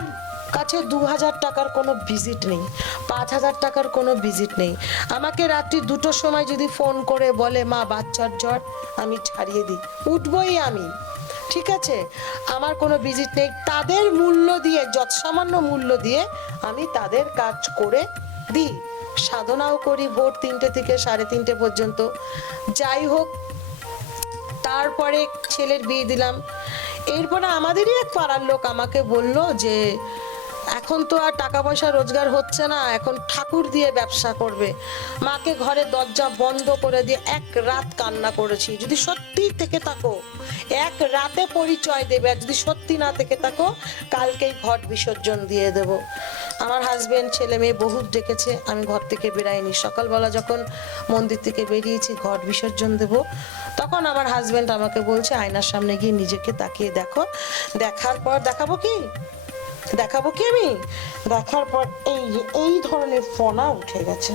কাছে 2000 টাকার কোনো ভিজিট নেই, 5000 টাকার কোনো ভিজিট নেই। আমাকে রাত্রি 2টোর সময় যদি ফোন করে বলে মা বাচ্চার জ্বর, আমি ছাড়িয়ে দিই, উঠবই আমি, ঠিক আছে, আমার কোনো ভিজিট নেই। তাদের মূল্য দিয়ে, যৎসামান্য মূল্য দিয়ে আমি তাদের কাজ করে দিই, সাধনাও করি ভোর 3টে থেকে 3:30 পর্যন্ত। যাই হোক, তারপরে ছেলের বিয়ে দিলাম। এরপরে আমাদেরই এক পাড়ার লোক আমাকে বলল যে এখন তো আর টাকা পয়সা রোজগার হচ্ছে না, এখন ঠাকুর দিয়ে ব্যবসা করবে। মাকে ঘরে দরজা বন্ধ করে দিয়ে 1 রাত কান্না করেছি। যদি সত্যি থেকে থাকো 1 রাতে পরিচয় দেবে, আর যদি সত্যি না থেকে থাকো কালকেই ঘট বিসর্জন দিয়ে দেব। আমার হাজবেন্ড ছেলে মেয়ে বহুত ডেকেছে, আমি ঘর থেকে বেরাইনি। সকালবেলা যখন মন্দির থেকে বেরিয়েছি ঘট বিসর্জন দেব, তখন আমার হাজবেন্ড আমাকে বলছে আয়নার সামনে গিয়ে নিজেকে তাকিয়ে দেখো। দেখার পর দেখাবো কি আমি, দেখার পর এই ধরনের ফনা উঠে গেছে,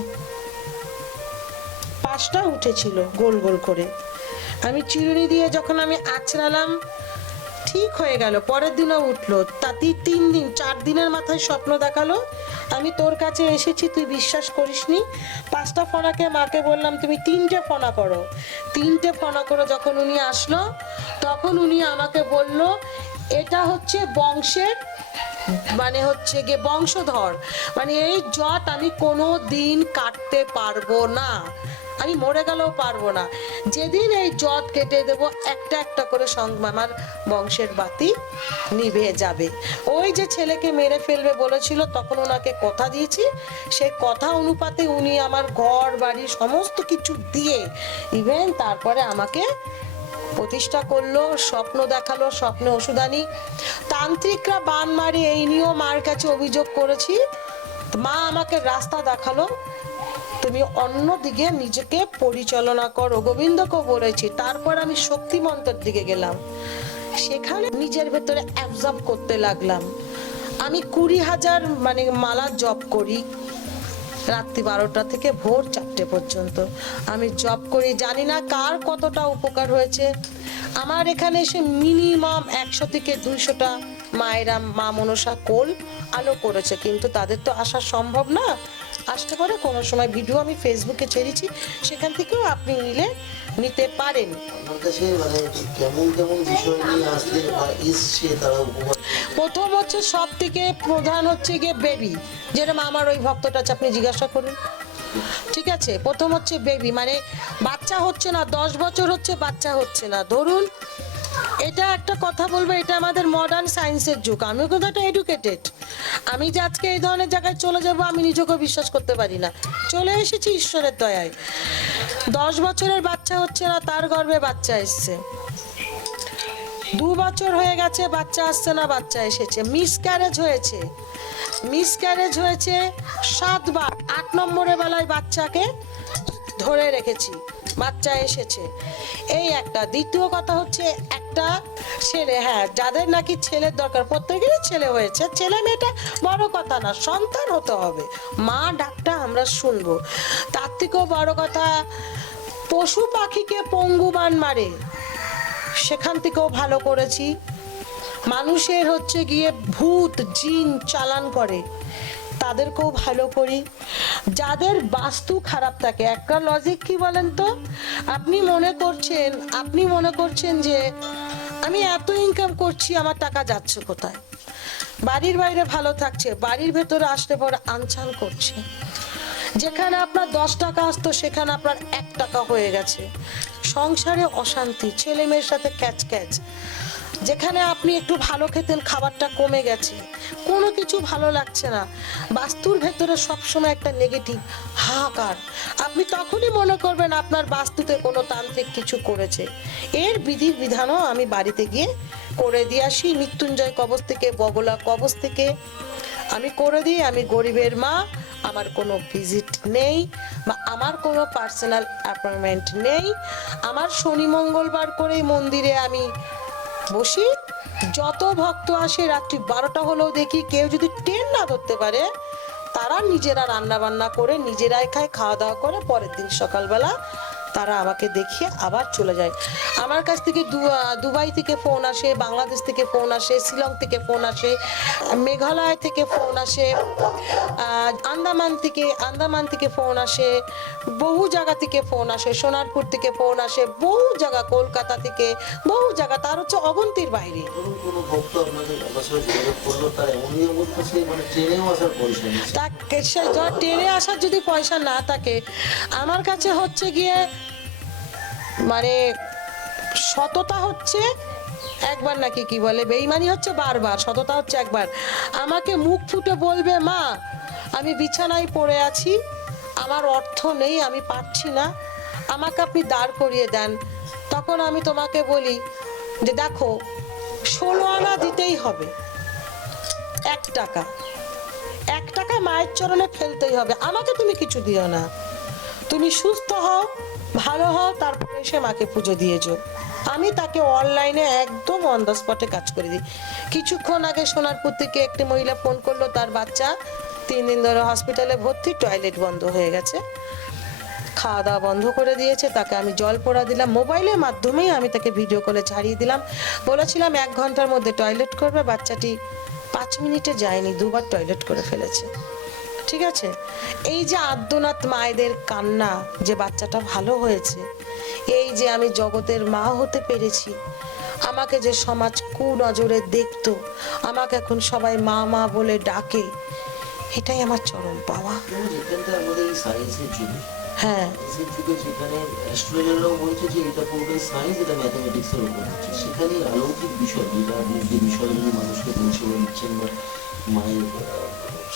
5টা উঠেছিল গোল গোল করে। আমি চিরুনি দিয়ে যখন আমি আঁচড়ালাম ঠিক হয়ে গেল, পরের দিনও উঠলো। তাতে 3 দিন 4 দিনের মাথায় স্বপ্ন দেখালো আমি তোর কাছে এসেছি, তুই বিশ্বাস করিসনি। 5টা ফনাকে মাকে বললাম তুমি 3টে ফনা করো। 3টে ফনা করে যখন উনি আসলো, তখন উনি আমাকে বলল এটা হচ্ছে বংশের, মানে হচ্ছে গিয়ে বংশধর, মানে এই জট আমি কোনো দিন কাটতে পারবো না, আমি মরে গেলেও পারবো না। যেদিন এই জট কেটে দেবো একটা একটা করে আমার বংশের বাতি নিভে যাবে। ওই যে ছেলেকে মেরে ফেলবে বলেছিল, তখন ওনাকে কথা দিয়েছি, সেই কথা অনুপাতে উনি আমার ঘর বাড়ি সমস্ত কিছু দিয়ে ইভেন তারপরে আমাকে প্রতিষ্ঠা করলো, স্বপ্ন দেখালো, স্বপ্নে ওষুধ আনি। তান্ত্রিকরা বান মারে এই নিয়েও মার কাছে অভিযোগ করেছি। মা আমাকে রাস্তা দেখালো, তুমি অন্যদিকে নিজেকে পরিচালনা করো, গোবিন্দকে বলেছি। তারপর আমি শক্তি মন্ত্রের দিকে গেলাম, সেখানে নিজের ভেতরে অ্যাবজর্ব করতে লাগলাম। আমি 20,000 মানে মালা জপ করি, রাত্রি 12টা থেকে ভোর 4টে পর্যন্ত আমি জব করি। জানি না কার কতটা উপকার হয়েছে। আমার এখানে এসে মিনিমাম 100 থেকে 200টা মায়েরা মা মনসা কোল আলো করেছে, কিন্তু তাদের তো আসা সম্ভব না। আসতে পারে কোনো সময়, ভিডিও আমি ফেসবুকে ছেড়েছি, সেখান থেকেও আপনি নিতে পারেন। প্রথম হচ্ছে সব থেকে প্রধান হচ্ছে গিয়ে বেবি, যেরকম আমার ওই ভক্তটা আছে, আপনি জিজ্ঞাসা করুন, ঠিক আছে। প্রথম হচ্ছে বেবি, মানে বাচ্চা হচ্ছে না, 10 বছর হচ্ছে বাচ্চা হচ্ছে না। ধরুন এটা একটা কথা বলবো, এটা আমাদের মডার্ন সায়েন্সের যুগ। আমিও কিন্তু একটা এডুকেটেড। আমি যে আজকে এই ধরনের জায়গায় চলে যাব আমি নিজেকে বিশ্বাস করতে পারি না। চলে এসেছি ঈশ্বরের দয়ায়। 10 বছরের বাচ্চা হচ্ছে না, তার গর্ভে বাচ্চা এসছে। 2 বছর হয়ে গেছে, বাচ্চা আসছে না, বাচ্চা এসেছে। মিসক্যারেজ হয়েছে 7 বার। 8 নম্বরের বেলায় বাচ্চাকে ধরে রেখেছি, বাচ্চা এসেছে। এই একটা। দ্বিতীয় কথা হচ্ছে একটা ছেলে, হ্যাঁ যাদের নাকি ছেলের দরকার, প্রত্যেকেরই ছেলে হয়েছে। ছেলে মেয়েটা বড় কথা না, সন্তান হতে হবে। মা ডাকটা আমরা শুনবো। তার থেকেও বড় কথা, পশু পাখিকে পঙ্গুবান মারে, সেখান থেকেও ভালো করেছি। মানুষের হচ্ছে গিয়ে ভূত জিন চালান করে, তাদেরকেও ভালো করি। যাদের বাস্তু খারাপ থাকে, একটা লজিক কি বলেন তো, আপনি মনে করছেন যে আমি এত ইনকাম করছি, আমার টাকা যাচ্ছে কোথায়? বাড়ির বাইরে ভালো থাকছে, বাড়ির ভেতরে আসলে পরে আনচান করছে। যেখানে আপনার 10 টাকা আসতো সেখানে আপনার 1 টাকা হয়ে গেছে। সংসারে অশান্তি, ছেলে মেয়ের সাথে ক্যাচ। যেখানে আপনি একটু ভালো খেতেন, খাবারটা কমে গেছে, কোনো কিছু ভালো লাগছে না। বাস্তুর ভেতরে সবসময় একটা নেগেটিভ হাহাকার। আপনি তখনই মনে করবেন আপনার বাস্তুতে কোনো তান্ত্রিক কিছু করেছে। এর বিধি বিধানও আমি বাড়িতে গিয়ে করে দিয়ে আসি। মৃত্যুঞ্জয় কবচ থেকে, বগলা কবচ থেকে আমি করে দিই। আমি গরিবের মা, আমার কোনো ভিজিট নেই বা আমার কোনো পার্সোনাল অ্যাপয়েন্টমেন্ট নেই। আমার শনি মঙ্গলবার করে মন্দিরে আমি বসি। যত ভক্ত আসে, রাত্রি 12টা হলেও দেখি, কেউ যদি ট্রেন না ধরতে পারে, তারা নিজেরা রান্না বান্না করে নিজেরাই খায়, খাওয়া দাওয়া করে পরের দিন সকালবেলা তারা আমাকে দেখিয়ে আবার চলে যায়। আমার কাছ থেকে দুবাই থেকে ফোন আসে, বাংলাদেশ থেকে ফোন আসে, শিলং থেকে ফোন আসে, মেঘালয় থেকে ফোন আসে, আন্দামান থেকে ফোন আসে, বহু জায়গা থেকে ফোন আসে, সোনারপুর থেকে ফোন আসে, বহু জায়গা, কলকাতা থেকে বহু জায়গা, তার হচ্ছে অগন্তির বাইরে। কোনো ভক্ত আপনাদের সাথে যোগাযোগ করলো, তার এমন নিয়ম করছে মানে ট্রেনেও আসার পয়সা নেই। তাকে ট্রেনে আসার যদি পয়সা না থাকে, আমার কাছে হচ্ছে গিয়ে মানে সততা হচ্ছে একবার, নাকি কি বলে, বেঈমানি হচ্ছে বারবার, সততা হচ্ছে একবার। আমাকে মুখ ফুটে বলবে, মা আমি বিছানায় পড়ে আছি, আমার অর্থ নেই, আমি পারছি না, আমাকে আপনি দাঁড় করিয়ে দেন। তখন আমি তোমাকে বলি যে দেখো, 16 আনা দিতেই হবে, 1 টাকা, 1 টাকা মায়ের চরণে ফেলতেই হবে। আমাকে তুমি কিছু দিও না, তুমি সুস্থ হও, ভালো হও, তারপরে এসে মাকে পুজো দিয়ে যাও। আমি তাকে অনলাইনে একদম অন দ্য স্পটে কাজ করে দিই। কিছুক্ষণ আগে সোনারপুর থেকে একটি মহিলা ফোন করলো, তার বাচ্চা 3 দিন ধরে হসপিটালে ভর্তি, টয়লেট বন্ধ হয়ে গেছে, খাওয়া দাওয়া বন্ধ করে দিয়েছে। তাকে আমি জল পোড়া দিলাম, মোবাইলের মাধ্যমেই আমি তাকে ভিডিও কলে ছাড়িয়ে দিলাম। বলেছিলাম 1 ঘন্টার মধ্যে টয়লেট করবে, বাচ্চাটি 5 মিনিটে যায়নি, 2 বার টয়লেট করে ফেলেছে। ঠিক আছে, এই যে আদ্যনাথ মায়েদের কান্না যে বাচ্চাটা ভালো হয়েছে, এই যে আমি জগতের মা হতে পেরেছি, আমাকে যে সমাজ কুনজরে দেখতো, আমাকে এখন সবাই মা মা বলে ডাকে, এটাই আমার চরম পাওয়া। যেখানটা আমাদের এই সায়েন্সের যুগে, হ্যাঁ, সায়েন্সের যুগে যেখানে অ্যাস্ট্রোলজাররাও বলছে যে এটা পুরোটাই সায়েন্স, এটা ম্যাথামেটিক্সের উপর হচ্ছে, সেখানে অলৌকিক বিষয়, যেটা আপনি যে বিষয়গুলো মানুষকে পরিষেবা দিচ্ছেন বা মায়ের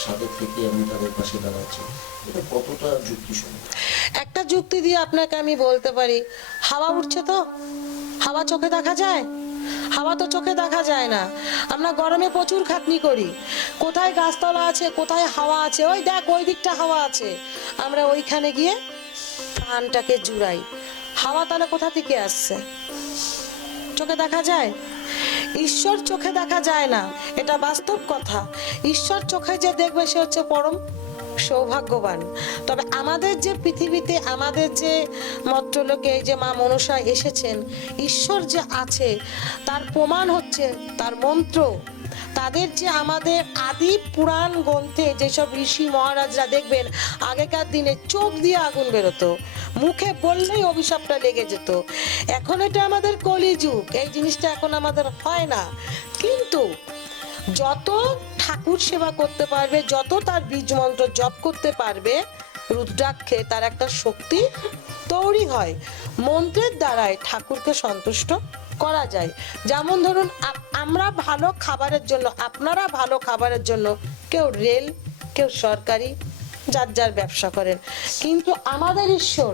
সাথে থেকে আপনি তাদের পাশে দাঁড়াচ্ছেন, এটা কতটা যুক্তিসঙ্গত? একটা যুক্তি দিয়ে আপনাকে আমি বলতে পারি, হাওয়া উঠছে তো, হাওয়া চোখে দেখা যায়? হাওয়া তো চোখে দেখা যায় না। আমরা গরমে প্রচুর খাটনি করি, কোথায় গাছতলা আছে, কোথায় হাওয়া আছে, ওই দেখ ওই দিকটা হাওয়া আছে, আমরা ওইখানে গিয়ে প্রাণটাকে জুড়াই। হাওয়া তাহলে কোথা থেকে আসছে? চোখে দেখা যায়? ঈশ্বর চোখে দেখা যায় না, এটা বাস্তব কথা। ঈশ্বর চোখে যে দেখবে সে হচ্ছে পরম সৌভাগ্যবান। তবে আমাদের যে পৃথিবীতে, আমাদের যে মর্ত্যলোকে এই যে মা মনসা এসেছেন, ঈশ্বর যে আছে তার প্রমাণ হচ্ছে তার মন্ত্র। তাদের যে আমাদের আদি পুরাণ গ্রন্থে যেসব ঋষি মহারাজরা দেখবেন, আগেকার দিনে চোখ দিয়ে আগুন বেরোতো, মুখে বললেই অভিশাপটা লেগে যেত। এখন এটা আমাদের কলিযুগ, এই জিনিসটা এখন আমাদের হয় না। কিন্তু যত ঠাকুর সেবা করতে পারবে, যত তার বীজ মন্ত্র জপ করতে পারবে, রুদ্রাক্ষে তার একটা শক্তি তৈরি হয়। মন্ত্রের দ্বারাই ঠাকুরকে সন্তুষ্ট করা যায়। যেমন ধরুন আমরা ভালো খাবারের জন্য, আপনারা ভালো খাবারের জন্য কেউ রেল, কেউ সরকারি, যার যার ব্যবসা করেন, কিন্তু আমাদের ঈশ্বর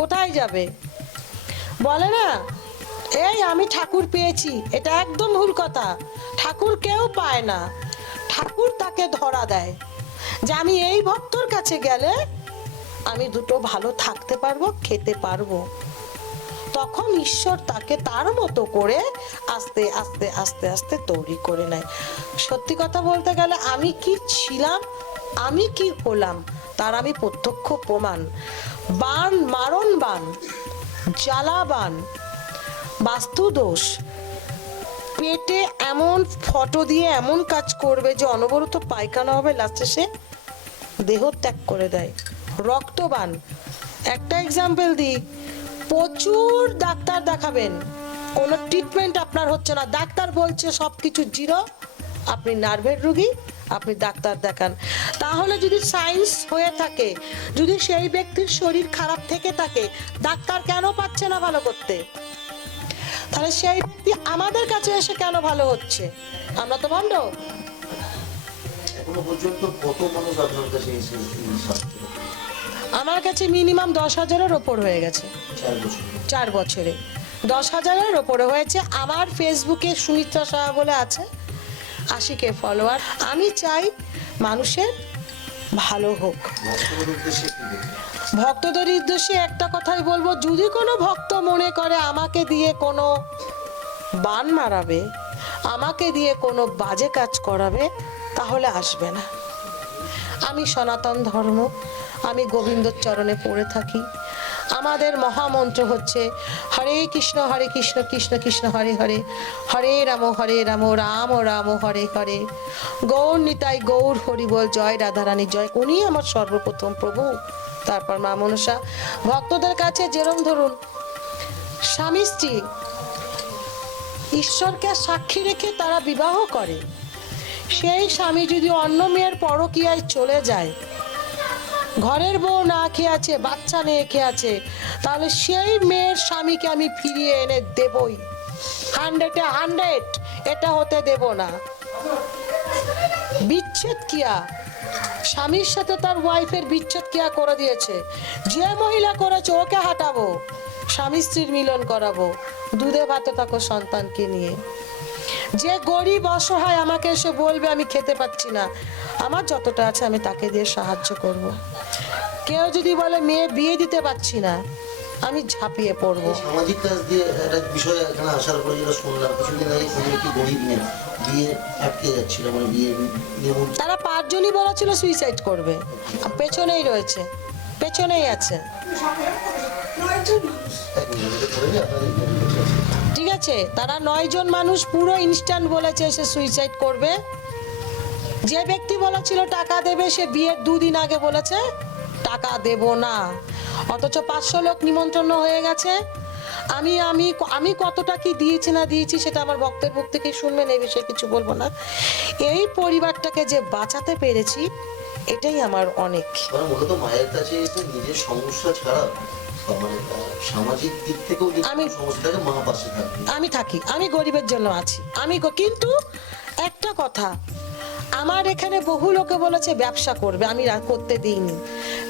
কোথায় যাবে? বলে না এই আমি ঠাকুর পেয়েছি, এটা একদম ভুল কথা। ঠাকুর কেউ পায় না, ঠাকুর তাকে ধরা দেয় যে আমি এই ভক্তর কাছে গেলে আমি দুটো ভালো থাকতে পারবো, খেতে পারবো। তখন ঈশ্বর তাকে তার মতো করে আস্তে আস্তে আস্তে আস্তে তৈরি করে নেয়। সত্যি কথা বলতে গেলে আমি কি ছিলাম, আমি কি হলাম, তার আমি প্রত্যক্ষ প্রমাণ। বান, মারণ বান, জ্বালা বান, বাস্তু দোষ, পেটে এমন ফটো দিয়ে এমন কাজ করবে যে অনবরত পায়খানা হবে, লাস্টে সে দেহ ত্যাগ করে দেয়। রক্তবান, একটা এক্সাম্পল দিই, প্রচুর ডাক্তার দেখাবেন, কোনো ট্রিটমেন্ট আপনার হচ্ছে না, ডাক্তার বলছে সবকিছু জিরো, আপনি নার্ভের রোগী, আপনি ডাক্তার দেখান। তাহলে যদি সায়েন্স হয়ে থাকে, যদি সেই ব্যক্তির শরীর খারাপ থেকে থাকে, ডাক্তার কেন পাচ্ছে না ভালো করতে? তাহলে সেই ব্যক্তি আমাদের কাছে এসে কেন ভালো হচ্ছে? আমরা তো ভণ্ড। এখনো পর্যন্ত কত মানুষ আপনার কাছে এসে এই সাহায্য? আমার কাছে মিনিমাম 10,000-এর ওপর হয়ে গেছে 4 বছর। 4 বছরে 10,000-এর ওপরে হয়েছে। আমার ফেসবুকে সুমিত্রা সাহা বলে আছে, 80K ফলোয়ার। আমি চাই মানুষের ভালো হোক। ভক্তদের উদ্দেশ্যে কি বলবেন? ভক্তদের উদ্দেশ্যে একটা কথাই বলবো, যদি কোনো ভক্ত মনে করে আমাকে দিয়ে কোনো বান মারাবে, আমাকে দিয়ে কোনো বাজে কাজ করাবে, তাহলে আসবে না। আমি সনাতন ধর্ম, আমি গোবিন্দর চরণে পড়ে থাকি। আমাদের মহামন্ত্র হচ্ছে হরে কৃষ্ণ কৃষ্ণ কৃষ্ণ হরে হরে, হরে রাম রাম রাম হরে হরে, গৌর নিতাই গৌর হরি বল, জয় রাধারানী জয়। উনি আমার সর্বপ্রথম প্রভু, তারপর মা মনসা। ভক্তদের কাছে যেরম ধরুন স্বামী স্ত্রী ঈশ্বরকে সাক্ষী রেখে তারা বিবাহ করে, সেই স্বামী যদি অন্য মেয়ের পরকীয়ায় চলে যায়, ঘরের বউ না খেয়ে আছে, বাচ্চা নিয়ে খেয়ে আছে, তাহলে সেই মেয়ের স্বামীকে আমি ফিরিয়ে এনে দেবই, 100-এ 100, এটা হতে দেব না। বিচ্ছেদ কিয়া, স্বামীর সাথে তার ওয়াইফের বিচ্ছেদ কিয়া করে দিয়েছে, যে মহিলা করেছে ওকে হাঁটাবো, স্বামী স্ত্রীর মিলন করাবো, দুধে ভাতে থাকো সন্তানকে নিয়ে। যে গরিব অসহায় আমাকে এসে বলবে আমি খেতে পাচ্ছি না, আমার যতটা আছে আমি তাকে দিয়ে সাহায্য করব। কেউ যদি বলে মেয়ে বিয়ে দিতে পারছি না, আমি ঝাঁপিয়ে পড়বো। সামাজিক কাজ দিয়ে একটা বিষয় এখানে আসার পরে যেটা শুনলাম, কিছুদিন আগে কোনো একটি গরিব মেয়ে বিয়ে আটকে যাচ্ছিল, মানে বিয়ে নিমন্ত্রণ। তারা 5 জনই বলেছিল সুইসাইড করবে, আর পেছনেই রয়েছে, পেছনেই আছে। ঠিক আছে, তারা 9 জন মানুষ পুরো ইনস্ট্যান্ট বলেছে সে সুইসাইড করবে। যে ব্যক্তি বলেছিল টাকা দেবে, সে বিয়ের 2 দিন আগে বলেছে টাকা দেব না, অথচ 500 লোক নিমন্ত্রণ হয়ে গেছে। আমি আমি আমি কতটা কি দিয়েছি না দিয়েছি সেটা আমার ভক্তের মুখ থেকেই শুনবেন, এই বিষয়ে কিছু বলবো না। এই পরিবারটাকে যে বাঁচাতে পেরেছি, এটাই আমার অনেক। মানে মূলত মায়ের কাছে এসে নিজের সমস্যা ছাড়া মানে সামাজিক দিক থেকেও যে সমস্যা থাকে, মা পাশে থাকে। আমি থাকি, আমি গরিবের জন্য আছি, কিন্তু একটা কথা, আমার এখানে বহু লোকে বলেছে ব্যবসা করবে, আমি করতে দিইনি।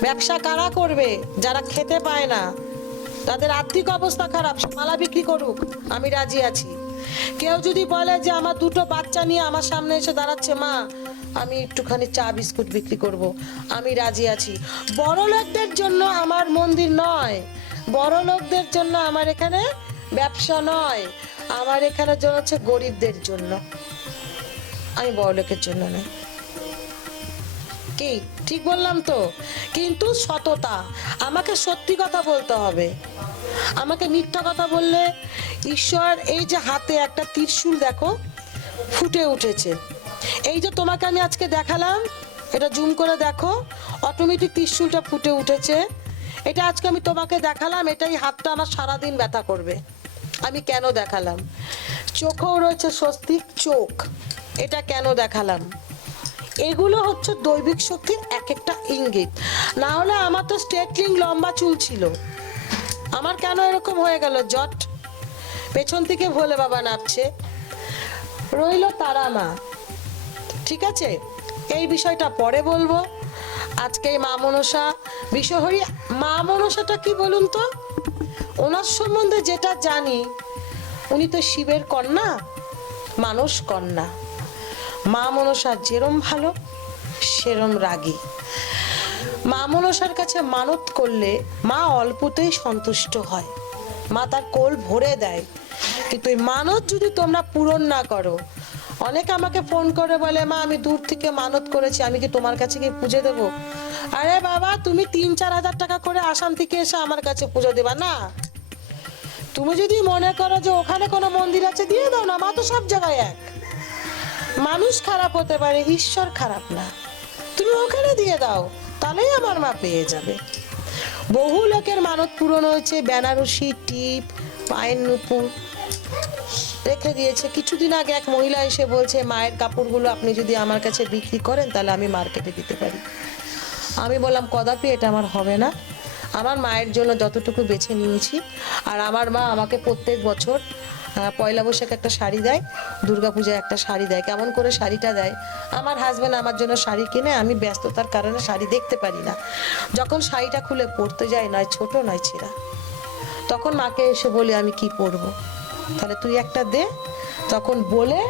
ব্যবসা কারা করবে? যারা খেতে পায় না, তাদের আর্থিক অবস্থা খারাপ, মালা বিক্রি করুক, আমি রাজি আছি। কেউ যদি বলে যে আমার 2টো বাচ্চা নিয়ে আমার সামনে এসে দাঁড়াচ্ছে, মা আমি একটুখানি চা বিস্কুট বিক্রি করব, আমি রাজি আছি। বড় লোকদের জন্য আমার মন্দির নয়, বড় লোকদের জন্য আমার এখানে ব্যবসা নয়, আমার এখানে জন্য হচ্ছে গরিবদের জন্য, আমি বড় লোকের জন্য নয়। কি ঠিক বললাম তো? কিন্তু সততা, আমাকে সত্যি কথা বলতে হবে। আমাকে মিথ্যা কথা বললে, ঈশ্বর এই যে হাতে একটা ত্রিশূল দেখো ফুটে উঠেছে, এই যে তোমাকে আমি আজকে দেখালাম, এটা জুম করে দেখো, অটোমেটিক ত্রিশূলটা ফুটে উঠেছে। এটা আজকে আমি তোমাকে দেখালাম, এটাই হাতটা আমার সারাদিন ব্যথা করবে। আমি কেন দেখালাম? চোখেও রয়েছে স্বস্তিক চোখ, এটা কেন দেখালাম? এগুলো হচ্ছে দৈবিক শক্তির এক একটা ইঙ্গিত। না হলে আমার তো স্ট্রেটলিং লম্বা চুল ছিল, আমার কেন এরকম হয়ে গেল জট? পেছন থেকে ভোলে বাবা নামছে, রইল তারা মা। ঠিক আছে, এই বিষয়টা পরে বলবো। আজকে এই মা মনসা বিষয়হরি, মা মনসাটা কি বলুন তো? ওনার সম্বন্ধে যেটা জানি, উনি তো শিবের কন্যা, মানস কন্যা। মা মনসা যেরম ভালো সেরম রাগী। মা মনসার কাছে মানত করলে মা অল্পতেই সন্তুষ্ট হয়, মা তার কোল ভরে দেয়। কিন্তু এই মানত যদি তোমরা পূরণ না করো, অনেকে আমাকে ফোন করে বলে, মা আমি দূর থেকে মানত করেছি, আমি কি তোমার কাছে গিয়ে পুজো দেবো? আরে বাবা, তুমি 3-4 হাজার টাকা করে আসাম থেকে এসে আমার কাছে পুজো দেবা না? তুমি যদি মনে করো যে ওখানে কোনো মন্দির আছে, দিয়ে দাও না, মা তো সব জায়গায় এক। মানুষ খারাপ হতে পারে, ঈশ্বর খারাপ না। তুমি ওখানে দিয়ে দাও, তাহলেই আমার মা পেয়ে যাবে। বহু লোকের মানত পূরণ হয়েছে, বেনারসি, টিপ, পায়ের নুপুর রেখে দিয়েছে। কিছুদিন আগে এক মহিলা এসে বলছে, মায়ের কাপড়গুলো আপনি যদি আমার কাছে বিক্রি করেন তাহলে আমি মার্কেটে দিতে পারি। আমি বললাম, কদাপি এটা আমার হবে না। আমার মায়ের জন্য যতটুকু বেছে নিয়েছি, আর আমার মা আমাকে প্রত্যেক বছর পয়লা বৈশাখ একটা শাড়ি দেয়, দুর্গাপূজায় একটা শাড়ি দেয়। কেমন করে শাড়িটা দেয়, আমার হাজব্যান্ড আমার জন্য শাড়ি কিনে, আমি ব্যস্ততার কারণে শাড়ি দেখতে পারি না। যখন শাড়িটা খুলে পরতে যাই, নয় ছোট নয় ছেঁড়া, তখন মাকে এসে বলি আমি কি পরবো, তাহলে তুই একটা দে। তখন বলে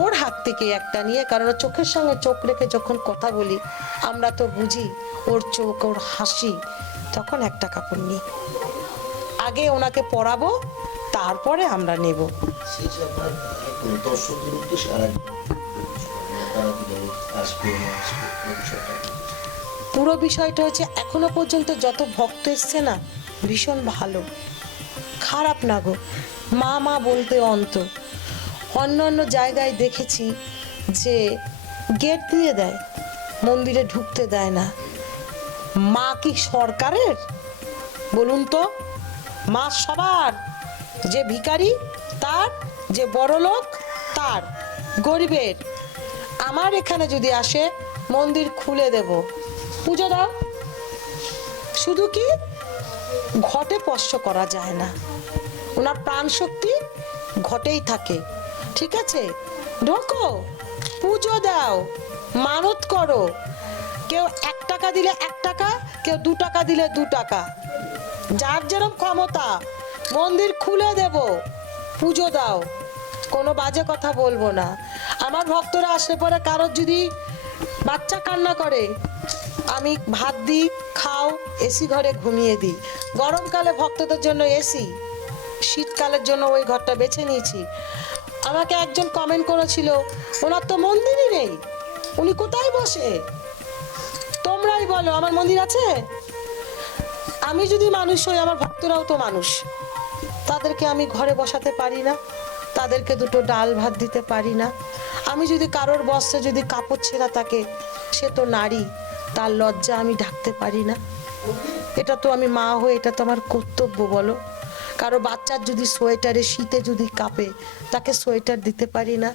ওর হাত থেকে একটা নিয়ে, কারণ ওর চোখের সঙ্গে চোখ রেখে যখন কথা বলি আমরা তো বুঝি ওর চোখ, ওর হাসি, তখন একটা কাপড় নিই। আগে ওনাকে পরাবো, তারপরে আমরা নেব। সেই যে আপনার দর্শকদের উদ্দেশ্যে আর তারা কিভাবে আসবে না আসবে এই বিষয়টা। পুরো বিষয়টা হচ্ছে, এখনো পর্যন্ত যত ভক্ত এসছে না, ভীষণ ভালো, খারাপ না গো। মা মা বলতে অন্ত। অন্য অন্য জায়গায় দেখেছি যে গেট দিয়ে দেয়, মন্দিরে ঢুকতে দেয় না। মা কি সরকারের? বলুন তো, মা সবার, যে ভিখারি তার, যে বড় লোক তার, গরিবের। আমার এখানে যদি আসে, মন্দির খুলে দেব, পুজো দাও। শুধু কি ঘটে স্পর্শ করা যায় না, ওনার প্রাণ শক্তি ঘটেই থাকে। ঠিক আছে, ঢোকো, পুজো দাও, মানত করো। কেউ 1 টাকা দিলে 1 টাকা, কেউ 2 টাকা দিলে 2 টাকা, যার যেরকম ক্ষমতা। মন্দির খুলে দেব, পুজো দাও, কোনো বাজে কথা বলবো না। আমার ভক্তরা আসলে পরে কারোর যদি বাচ্চা কান্না করে, আমি ভাত দিই, খাও, এসি ঘরে ঘুমিয়ে দিই। গরমকালে ভক্তদের জন্য এসি, শীতকালের জন্য ওই ঘরটা বেছে নিয়েছি। আমাকে একজন কমেন্ট করেছিল, ওনার তো মন্দিরই নেই, উনি কোথায় বসে? তোমরাই বলো, আমার মন্দির আছে? আমি যদি মানুষ হই, আমার ভক্তরাও তো মানুষ, তাদেরকে আমি ঘরে বসাতে পারি না, তাদেরকে 2টো ডাল ভাত দিতে পারি না? আমি যদি কারোর বস্ত্রে যদি কাপড় ছেঁড়া থাকে, সে তো নারী, তার লজ্জা আমি ঢাকতে পারি না? এটা তো আমি মা হয়ে, এটা তো আমার কর্তব্য, বলো। কারো বাচ্চার যদি সোয়েটারে শীতে যদি কাঁপে, তাকে সোয়েটার দিতে পারি না?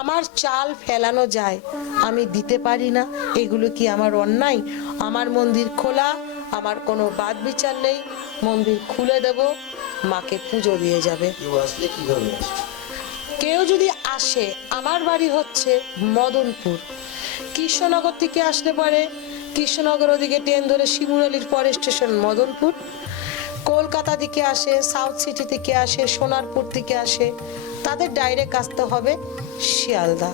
আমার চাল ফেলানো যায়, আমি দিতে পারি না? এগুলো কি আমার অন্যায়? আমার মন্দির খোলা, আমার কোনো বাদ বিচার নেই, মন্দির খুলে দেব, মাকে পুজো দিয়ে যাবে। কেউ আসলে কিভাবে আসবে? কেউ যদি আসে, আমার বাড়ি হচ্ছে মদনপুর। কৃষ্ণনগর থেকে আসলে পরে, কৃষ্ণনগর ওদিকে ট্রেন ধরে শিমুরালির পরে স্টেশন মদনপুর। কলকাতা থেকে আসে, সাউথ সিটি থেকে আসে, সোনারপুর থেকে আসে, তাদের ডাইরেক্ট আসতে হবে শিয়ালদা।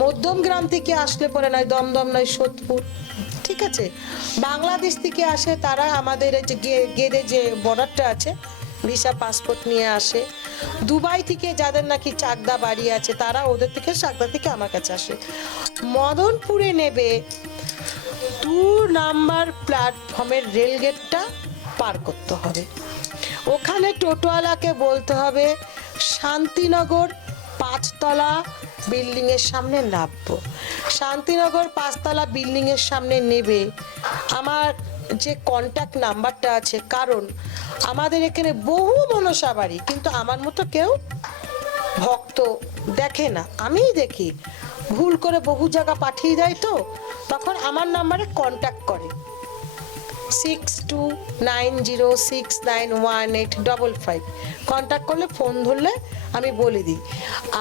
মধ্যম গ্রাম থেকে আসলে পরে নয় দমদম, নয় সোদপুর। ঠিক আছে, বাংলাদেশ থেকে আসে তারা আমাদের এই যে গেদে যে বর্ডারটা আছে, ভিসা পাসপোর্ট নিয়ে আসে। দুবাই থেকে যাদের নাকি চাকদা বাড়ি আছে, তারা ওদের থেকে চাকদা থেকে আমার কাছে আসে। মদনপুরে নেবে 2 নাম্বার প্ল্যাটফর্মের রেলগেটটা পার করতে হবে। ওখানে টোটোওয়ালাকে বলতে হবে শান্তিনগর 5 তলা বিল্ডিং এর সামনে নামবো। শান্তিনগর 5 তলা বিল্ডিং এর সামনে নেবে। আমার যে কন্ট্যাক্ট নাম্বারটা আছে, কারণ আমাদের এখানে বহু মনসা বাড়ি, কিন্তু আমার মতো কেউ ভক্ত দেখে না, আমিই দেখি। ভুল করে বহু জায়গা পাঠিয়ে দেয়, তো তখন আমার নাম্বারে কন্ট্যাক্ট করে। 6290691855 কন্ট্যাক্ট করলে, ফোন ধরলে আমি বলে দিই।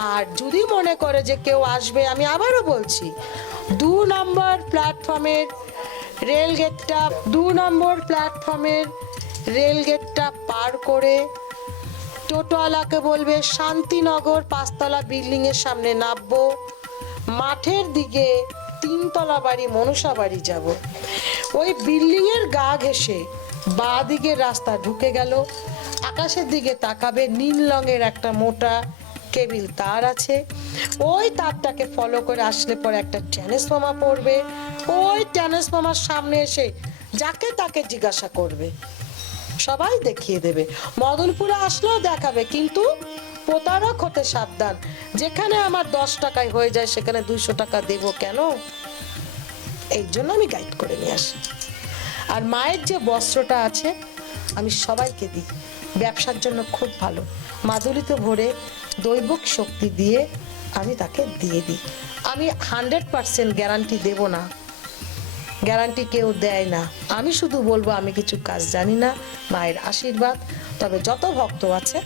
আর যদি মনে করে যে কেউ আসবে, আমি আবারও বলছি 2 নম্বর প্ল্যাটফর্মের রেলগেটটা পার করে টোটোওয়ালাকে বলবে শান্তিনগর 5তলা বিল্ডিং এর সামনে নামবো, মাঠের দিকে 3তলা বাড়ি মনসা বাড়ি যাব। ওই বিল্ডিং এর গা ঘেঁষে বাঁ দিকের রাস্তা ঢুকে গেল, আকাশের দিকে তাকাবে, নীল রঙের একটা মোটা কেবিল তার আছে, ওই তারটাকে ফলো করে আসলে পরে একটা ট্রান্সফর্মার পড়বে, ওই ট্রান্সফর্মার সামনে এসে যাকে তাকে জিজ্ঞাসা করবে, সবাই দেখিয়ে দেবে। মদনপুরে আসলেও দেখাবে, কিন্তু প্রতারক হতে সাবধান। যেখানে আমার 10 টাকায় হয়ে যায় সেখানে 200 টাকা দেব কেন? এই জন্য আমি গাইড করে নিয়ে আসি। আর মায়ের যে বস্ত্রটা আছে আমি সবাইকে দিই, ব্যবসার জন্য খুব ভালো। মাদুলিতে ভরে দৈবিক শক্তি দিয়ে আমি তাকে দিয়ে দিই। আমি 100% গ্যারান্টি দেব না, গ্যারান্টি কেউ দেয় না। আমি শুধু বলবো আমি কিছু কাজ জানি না, মায়ের আশীর্বাদ। তবে যত ভক্ত আছে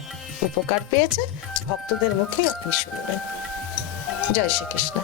উপকার পেয়েছে, ভক্তদের মুখেই আপনি শুনবেন। জয় শ্রীকৃষ্ণ।